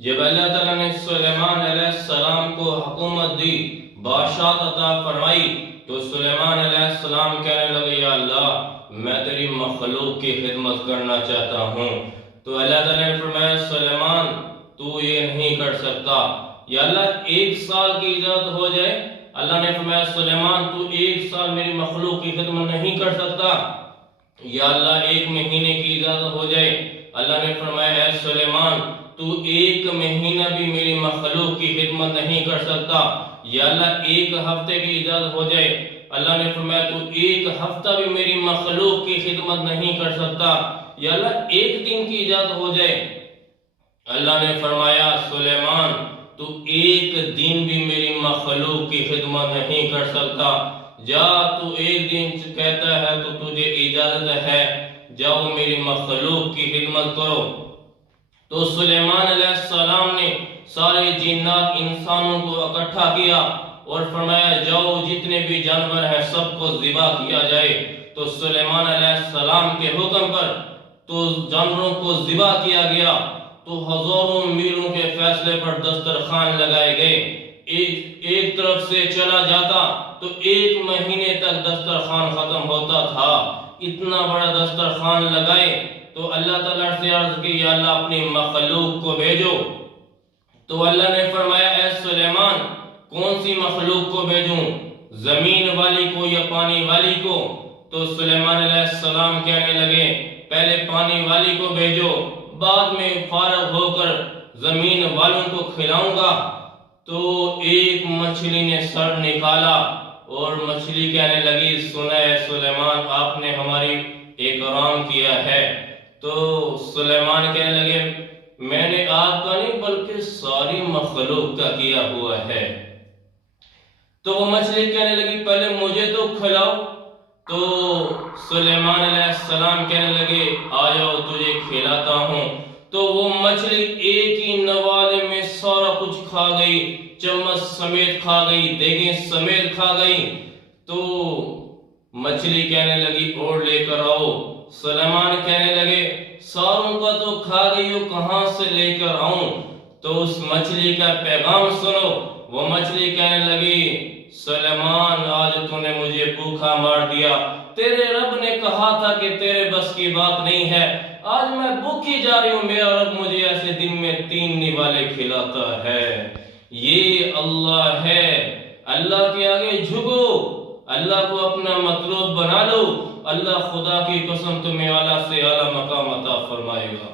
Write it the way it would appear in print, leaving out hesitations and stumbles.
جب اللہ تعالیٰ نے سلیمان علیہ السلام کو حکومت دی، بادشاہت عطا فرمائی، تو سلیمان علیہ السلام کہنے لگے یا اللہ میں تیری مخلوق کی خدمت کرنا چاہتا ہوں۔ تو اللہ تعالیٰ نے فرمایا سلیمان تو یہ نہیں کر سکتا، یا اللہ 1 سال کی اجازت ہو جائے۔ اللہ نے فرمایا سلیمان تو 1 سال میری مخلوق کی خدمت نہیں کر سکتا، یا اللہ 1 مہینے کی اجازت ہو جائے۔ اللہ نے فرمایا اے سلیمان تو 1 مہینہ بھی میری مخلوق کی خدمت نہیں کر سکتا، یا اللہ 1 ہفتے کی اجازت ہو جائے۔ اللہ نے فرمایا تو 1 ہفتہ بھی میری مخلوق کی خدمت نہیں کر سکتا، یا اللہ 1 دن کی اجازت ہو جائے۔ اللہ نے فرمایا سلیمان تو 1 دن بھی میری مخلوق کی خدمت نہیں کر سکتا، جا تو 1 دن کہتا ہے تو تجھے اجازت ہے، جاؤ میری مخلوق کی خدمت کرو۔ تو سلیمان علیہ السلام نے سارے جنات انسانوں کو اکٹھا کیا اور فرمایا جاؤ جتنے بھی جانور ہیں سب کو ذبح کیا جائے۔ تو سلیمان علیہ السلام کے حکم پر تو جانوروں کو ذبح کیا گیا، تو ہزاروں میلوں کے فاصلے پر دسترخوان لگائے گئے۔ ایک طرف سے چلا جاتا تو 1 مہینے تک دسترخوان ختم ہوتا تھا، اتنا بڑا دسترخوان لگائے۔ تو اللہ تعالیٰ سے عرض کی یا اللہ اپنی مخلوق کو بھیجو۔ تو اللہ نے فرمایا اے سلیمان کون سی مخلوق کو بھیجوں، زمین والی کو یا پانی والی کو؟ تو سلیمان علیہ السلام کہنے لگے پہلے پانی والی کو بھیجو، بعد میں فارغ ہو کر زمین والوں کو کھلاؤں گا۔ تو ایک مچھلی نے سر نکالا اور مچھلی کہنے لگی سنا ہے سلیمان آپ نے ہماری اکرام کیا ہے۔ تو سلیمان کہنے لگے میں نے آپ کا نہیں بلکہ ساری مخلوق کا کیا ہوا ہے۔ تو وہ مچھلی کہنے لگی پہلے مجھے تو کھلاؤ۔ تو سلیمان علیہ السلام کہنے لگے آ جاؤ تجھے کھلاتا ہوں۔ تو وہ مچھلی ایک ہی نوالے میں سارا کچھ کھا گئی، چمچ سمیت کھا گئی، دیگیں سمیت کھا گئی۔ تو مچھلی کہنے لگی اور لے کر آؤ۔ سلیمان کہنے لگے ساروں کا تو کھا گئی ہو کہاں سے لے کر آؤں؟ تو اس مچھلی کا پیغام سنو۔ وہ مچھلی کہنے لگی سلیمان آج تو نے مجھے بھوکا مار دیا، تیرے رب نے کہا تھا کہ تیرے بس کی بات نہیں ہے، آج میں بھوکی جا رہی ہوں، میرا رب مجھے ایسے دن میں 3 نوالے کھلاتا ہے۔ یہ اللہ ہے، اللہ کے آگے جھکو، اللہ کو اپنا مطلوب بنا لو، اللہ خدا کی قسم تمہیں اعلیٰ سے اعلیٰ مقام عطا فرمائے گا۔